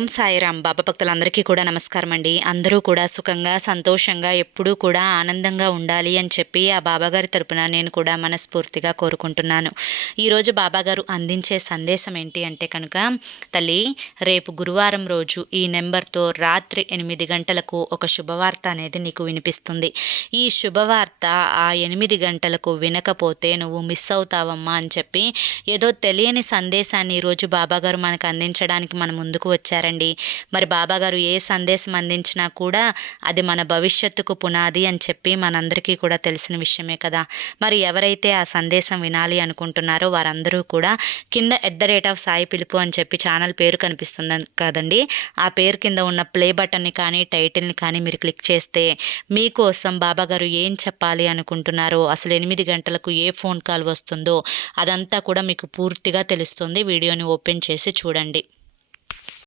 ఓం సాయిరాం. బాబా భక్తులందరికీ కూడా నమస్కారం అండి. అందరూ కూడా సుఖంగా సంతోషంగా ఎప్పుడూ కూడా ఆనందంగా ఉండాలి అని చెప్పి ఆ బాబాగారి తరపున నేను కూడా మనస్ఫూర్తిగా కోరుకుంటున్నాను. ఈరోజు బాబాగారు అందించే సందేశం ఏంటి అంటే కనుక, తల్లి రేపు గురువారం రోజు ఈ నెంబర్తో రాత్రి 8 గంటలకు ఒక శుభవార్త అనేది నీకు వినిపిస్తుంది. ఈ శుభవార్త ఆ 8 గంటలకు వినకపోతే నువ్వు మిస్ అవుతావమ్మా అని చెప్పి ఏదో తెలియని సందేశాన్ని ఈరోజు బాబాగారు మనకు అందించడానికి మన ముందుకు వచ్చారండి. మరి బాబాగారు ఏ సందేశం అందించినా కూడా అది మన భవిష్యత్తుకు పునాది అని చెప్పి మనందరికీ కూడా తెలిసిన విషయమే కదా. మరి ఎవరైతే ఆ సందేశం వినాలి అనుకుంటున్నారో వారందరూ కూడా కింద @సాయి పిలుపు అని చెప్పి ఛానల్ పేరు కనిపిస్తుంది కదండి, ఆ పేరు కింద ఉన్న ప్లే బటన్ని కానీ టైటిల్ని కానీ మీరు క్లిక్ చేస్తే మీకోసం బాబాగారు ఏం చెప్పాలి అనుకుంటున్నారో, అసలు 8 గంటలకు ఏ ఫోన్ కాల్ వస్తుందో అదంతా కూడా మీకు పూర్తిగా తెలుస్తుంది. వీడియోని ఓపెన్ చేసి చూడండి.